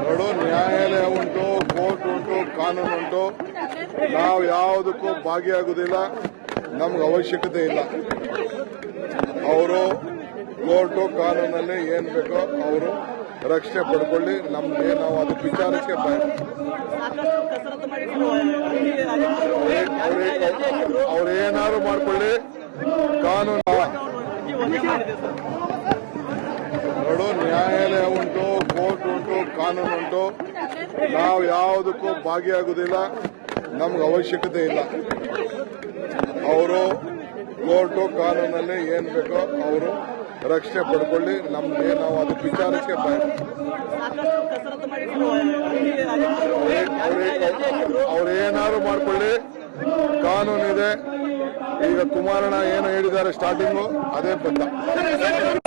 ನೋಡು ನ್ಯಾಯಾಲಯ ಉಂಟು ಕೋರ್ಟ್ ಉಂಟು ಕಾನೂನು ಉಂಟು ನಾವು ಯಾವುದಕ್ಕೂ ಭಾಗಿಯಾಗುವುದಿಲ್ಲ ನಮ್ಗೆ ಅವಶ್ಯಕತೆ ಇಲ್ಲ ಅವರು ಕೋರ್ಟು ಕಾನೂನಲ್ಲಿ ಏನ್ ಬೇಕೋ ಅವರು ರಕ್ಷಣೆ ಪಡ್ಕೊಳ್ಳಿ ನಮ್ಗೆ ನಾವು ಅದು ವಿಚಾರಕ್ಕೆ ಅವ್ರೇನಾದ್ರು ಮಾಡ್ಕೊಳ್ಳಿ ಕಾನೂನು ನೋಡು ನ್ಯಾಯಾಲಯ ಉಂಟು, ಕೋರ್ಟ್ ಉಂಟು, ಕಾನೂನು ಉಂಟು. ನಾವು ಯಾವುದಕ್ಕೂ ಭಾಗಿಯಾಗುವುದಿಲ್ಲ. ನಮ್ಗೆ ಅವಶ್ಯಕತೆ ಇಲ್ಲ. ಅವರು ಕೋರ್ಟು, ಕಾನೂನಲ್ಲಿ ಏನ್ ಬೇಕೋ ಅವರು ರಕ್ಷಣೆ ಪಡ್ಕೊಳ್ಳಿ. ನಮ್ಗೆ ನಾವು ಅದು ವಿಚಾರಕ್ಕೆ ಅವ್ರೇನಾದ್ರು ಮಾಡ್ಕೊಳ್ಳಿ. ಕಾನೂನಿದೆ. ಈಗ ಕುಮಾರಣ್ಣ ಏನು ಹೇಳಿದ್ದಾರೆ ಸ್ಟಾರ್ಟಿಂಗು ಅದೇ ಬದ್ಧ